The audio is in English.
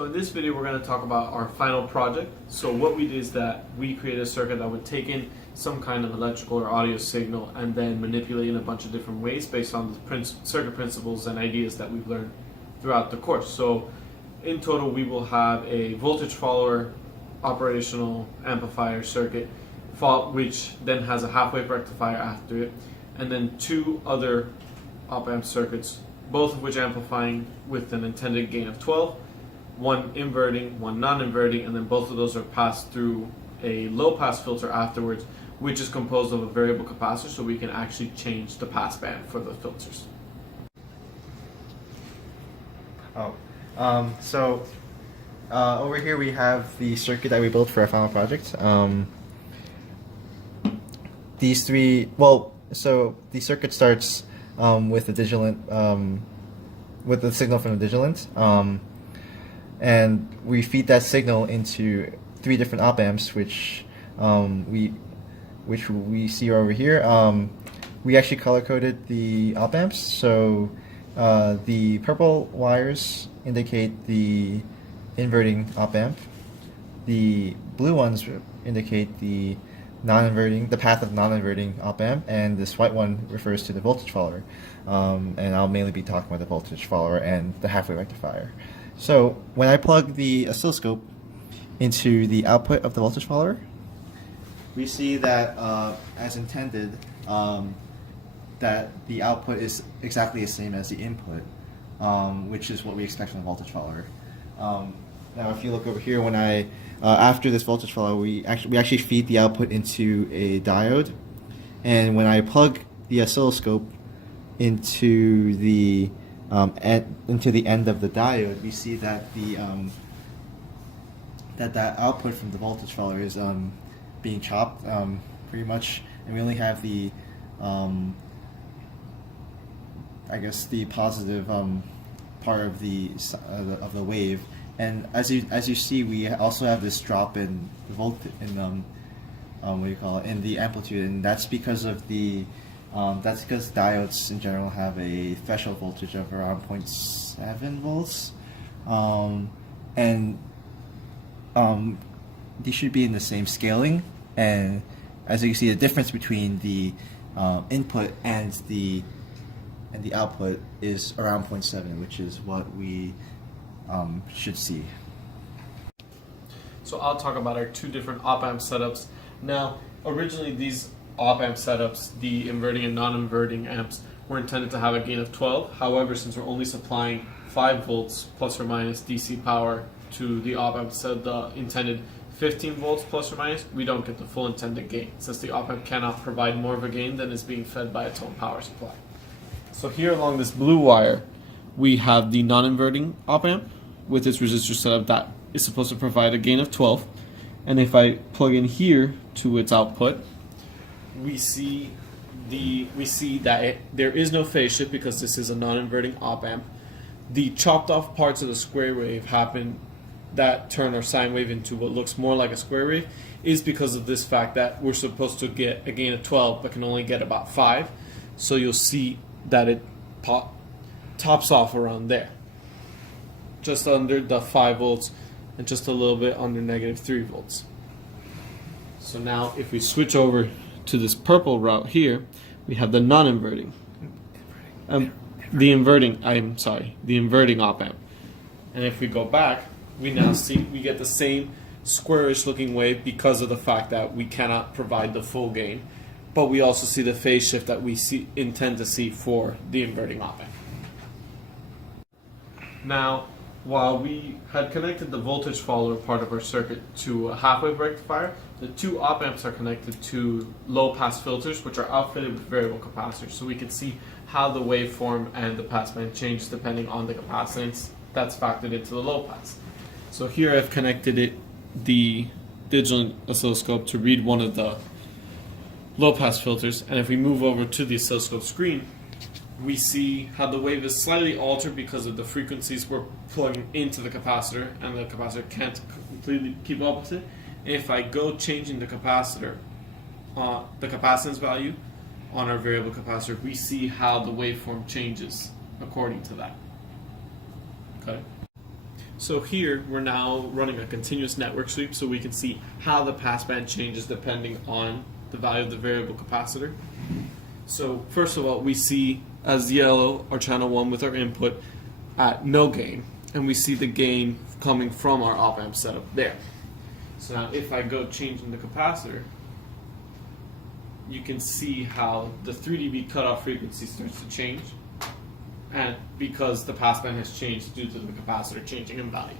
So in this video, we're going to talk about our final project. So what we did is that we created a circuit that would take in some kind of electrical or audio signal and then manipulate in a bunch of different ways based on the circuit principles and ideas that we've learned throughout the course. So in total, we will have a voltage follower operational amplifier circuit, which then has a half-wave rectifier after it, and then two other op-amp circuits, both of which amplifying with an intended gain of 12, one inverting, one non-inverting, and then both of those are passed through a low-pass filter afterwards, which is composed of a variable capacitor, so we can actually change the pass band for the filters. Over here we have the circuit that we built for our final project. The circuit starts with the digilant, with the signal from the digilant, and we feed that signal into three different op amps, which we see over here. We actually color coded the op amps, so the purple wires indicate the inverting op amp. The blue ones indicate the path of non-inverting op amp, and this white one refers to the voltage follower. And I'll mainly be talking about the voltage follower and the half-wave rectifier. So when I plug the oscilloscope into the output of the voltage follower, we see that as intended, that the output is exactly the same as the input, which is what we expect from the voltage follower. Now, if you look over here, when after this voltage follower, we actually feed the output into a diode, and when I plug the oscilloscope into the end of the diode, we see that that output from the voltage follower is being chopped pretty much, and we only have the I guess the positive part of the wave. And as you see, we also have this drop in voltage in in the amplitude, and that's because of that's because diodes in general have a threshold voltage of around 0.7 volts, and these should be in the same scaling. And as you can see, the difference between the input and the output is around 0.7, which is what we should see. So I'll talk about our two different op-amp setups. Now, originally these op-amp setups, the inverting and non-inverting amps, were intended to have a gain of 12. However, since we're only supplying 5 volts plus or minus DC power to the op-amp, so the intended 15 volts plus or minus, we don't get the full intended gain, since the op-amp cannot provide more of a gain than is being fed by its own power supply. So here along this blue wire, we have the non-inverting op-amp with its resistor setup that is supposed to provide a gain of 12. And if I plug in here to its output, we see that there is no phase shift because this is a non-inverting op-amp. The chopped off parts of the square wave happen that turn our sine wave into what looks more like a square wave is because of this fact that we're supposed to get a gain of 12 but can only get about 5. So you'll see that it tops off around there, just under the 5 volts and just a little bit under -3 volts. So now if we switch over to this purple route here, we have the non-inverting, the inverting op-amp. And if we go back, we now see we get the same squarish looking wave because of the fact that we cannot provide the full gain, but we also see the phase shift that we intend to see for the inverting op-amp. Now, while we had connected the voltage follower part of our circuit to a half-wave rectifier, the two op-amps are connected to low-pass filters, which are outfitted with variable capacitors, so we can see how the waveform and the passband changes depending on the capacitance that's factored into the low pass. So here I've connected the digital oscilloscope to read one of the low-pass filters, and if we move over to the oscilloscope screen, we see how the wave is slightly altered because of the frequencies we're plugging into the capacitor, and the capacitor can't completely keep up with it. If I go changing the capacitor, the capacitance value on our variable capacitor, we see how the waveform changes according to that. Okay. So here we're now running a continuous network sweep so we can see how the passband changes depending on the value of the variable capacitor. So first of all, we see as yellow our channel 1 with our input at no gain, and we see the gain coming from our op-amp setup there. So now if I go changing the capacitor, you can see how the 3 dB cutoff frequency starts to change, and because the passband has changed due to the capacitor changing in value.